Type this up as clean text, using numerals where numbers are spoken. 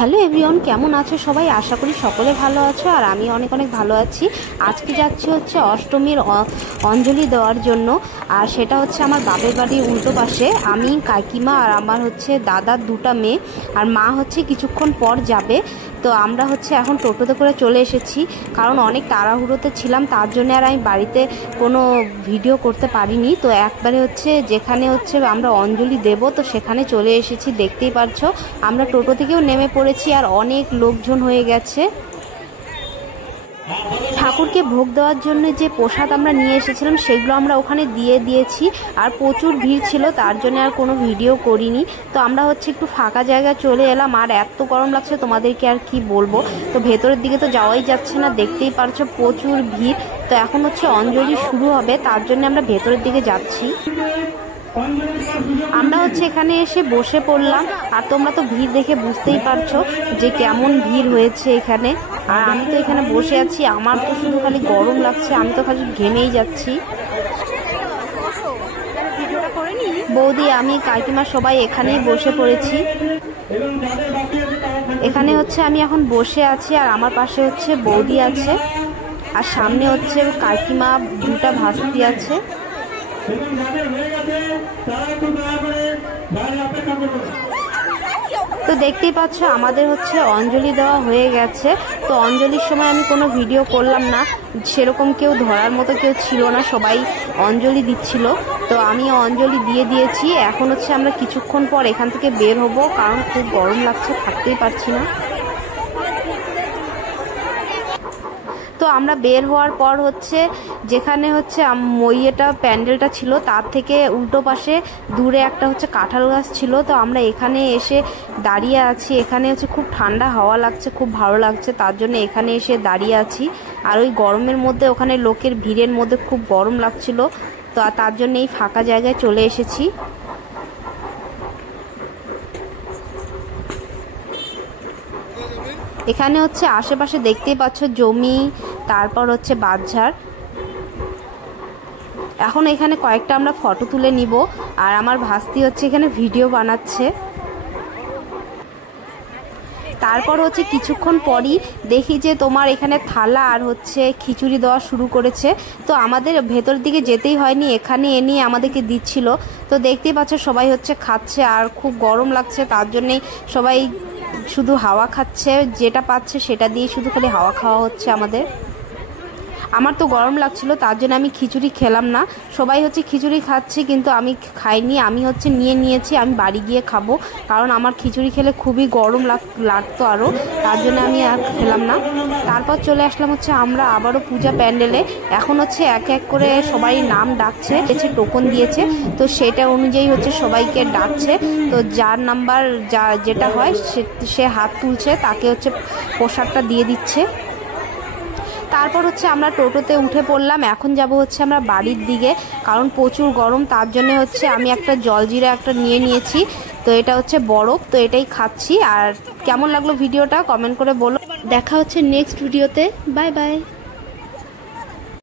Hello everyone, কেমন আছো সবাই? আশা করি সকলে ভালো আছো আর আমি অনেক অনেক ভালো আছি। আজকে যাচ্ছি হচ্ছে অষ্টমীর অঞ্জলি দেওয়ার জন্য, আর সেটা হচ্ছে আমার বাপের বাড়ির উল্টো পাশে। আমি, কাকিমা আর আমার হচ্ছে দাদার দুটা মেয়ে, আর মা হচ্ছে কিছুক্ষণ পর যাবে। তো আমরা হচ্ছে এখন টোটোতে করে চলে এসেছি, কারণ অনেক তাড়াহুড়োতে ছিলাম, তার জন্য আর আমি বাড়িতে কোনো ভিডিও করতে পারিনি। তো একবারে হচ্ছে যেখানে হচ্ছে আমরা অঞ্জলি দেব, তো সেখানে চলে এসেছি। দেখতেই পারছো আমরা টোটো থেকেও নেমে পড়েছি আর অনেক লোকজন হয়ে গেছে। ঠাকুরকে ভোগ দেওয়ার জন্য যে প্রসাদ আমরা নিয়ে এসেছিলাম সেগুলো আমরা ওখানে দিয়ে দিয়েছি, আর প্রচুর ভিড় ছিল, তার জন্য আর কোনো ভিডিও করিনি। তো আমরা হচ্ছে একটু ফাঁকা জায়গায় চলে এলাম, আর এত গরম লাগছে তোমাদেরকে আর কি বলবো। তো ভেতরের দিকে তো যাওয়াই যাচ্ছে না, দেখতেই পারছো প্রচুর ভিড়। তো এখন হচ্ছে অঞ্জলি শুরু হবে, তার জন্য আমরা ভেতরের দিকে যাচ্ছি। আমরা হচ্ছে এখানে এসে বসে পড়লাম, আর তোমরা তো ভিড় দেখে বুঝতেই পারছো যে কেমন ভিড় হয়েছে এখানে। আর আমি তো এখানে বসে আছি, আমার তো শুধু খালি গরম লাগছে, আমি তো খালি ঘেমেই যাচ্ছি। বৌদি, আমি, কাকিমা সবাই এখানেই বসে পড়েছি। এখানে হচ্ছে আমি এখন বসে আছি, আর আমার পাশে হচ্ছে বৌদি আছে, আর সামনে হচ্ছে কাকিমা দুটা ভাস্তি আছে। তো দেখতেই পাচ্ছ আমাদের হচ্ছে অঞ্জলি দেওয়া হয়ে গেছে। তো অঞ্জলির সময় আমি কোনো ভিডিও করলাম না, সেরকম কেউ ধরার মতো কেউ ছিল না, সবাই অঞ্জলি দিচ্ছিল। তো আমি অঞ্জলি দিয়ে দিয়েছি। এখন হচ্ছে আমরা কিছুক্ষণ পর এখান থেকে বের হব, কারণ খুব গরম লাগছে, থাকতেই পারছি না। তো আমরা বের হওয়ার পর হচ্ছে যেখানে হচ্ছে মইয়েটা প্যান্ডেলটা ছিল, তার থেকে উল্টো পাশে দূরে একটা হচ্ছে কাঁঠাল গাছ ছিল। তো আমরা এখানে এসে দাঁড়িয়ে আছি। এখানে হচ্ছে খুব ঠান্ডা হাওয়া লাগছে, খুব ভালো লাগছে, তার জন্য এখানে এসে দাঁড়িয়ে আছি। আর ওই গরমের মধ্যে ওখানে লোকের ভিড়ের মধ্যে খুব গরম লাগছিল, তো তার জন্য এই ফাঁকা জায়গায় চলে এসেছি। এখানে হচ্ছে আশেপাশে দেখতেই পাচ্ছ জমি, তারপর হচ্ছে বাঁশঝাড়। এখন এখানে কয়েকটা আমরা ফটো তুলে নিব, আর আমার ভাস্তি হচ্ছে এখানে ভিডিও বানাচ্ছে। তারপর হচ্ছে কিছুক্ষণ পরই দেখি যে তোমার এখানে থালা আর হচ্ছে খিচুড়ি দেওয়া শুরু করেছে। তো আমাদের ভেতর দিকে যেতেই হয়নি, এখানে এনে আমাদেরকে দিচ্ছিল। তো দেখতেই পাচ্ছ সবাই হচ্ছে খাচ্ছে, আর খুব গরম লাগছে, তার জন্যেই সবাই শুধু হাওয়া খাচ্ছে, যেটা পাচ্ছে সেটা দিয়ে শুধু খালি হাওয়া খাওয়া হচ্ছে আমাদের। আমার তো গরম লাগছিল, তার জন্য আমি খিচুড়ি খেলাম না। সবাই হচ্ছে খিচুড়ি খাচ্ছে, কিন্তু আমি খাইনি। আমি হচ্ছে নিয়েছি, আমি বাড়ি গিয়ে খাবো, কারণ আমার খিচুড়ি খেলে খুবই গরম লাগতো আরও, তার জন্য আমি আর খেলাম না। তারপর চলে আসলাম হচ্ছে আমরা আবারও পূজা প্যান্ডেলে। এখন হচ্ছে এক এক করে সবাই নাম ডাকছে, টোকন দিয়েছে, তো সেটা অনুযায়ী হচ্ছে সবাইকে ডাকছে। তো যার নাম্বার যেটা হয় সে হাত তুলছে, তাকে হচ্ছে প্রসাদটা দিয়ে দিচ্ছে। তারপর হচ্ছে আমরা টোটোতে উঠে পড়লাম। এখন যাব হচ্ছে আমরা বাড়ির দিকে, কারণ প্রচুর গরম, তার জন্য হচ্ছে আমি একটা জলজিরা একটা নিয়েছি। তো এটা হচ্ছে বরফ, তো এটাই খাচ্ছি। আর কেমন লাগলো ভিডিওটা কমেন্ট করে বলো। দেখা হচ্ছে নেক্সট ভিডিওতে। Bye bye.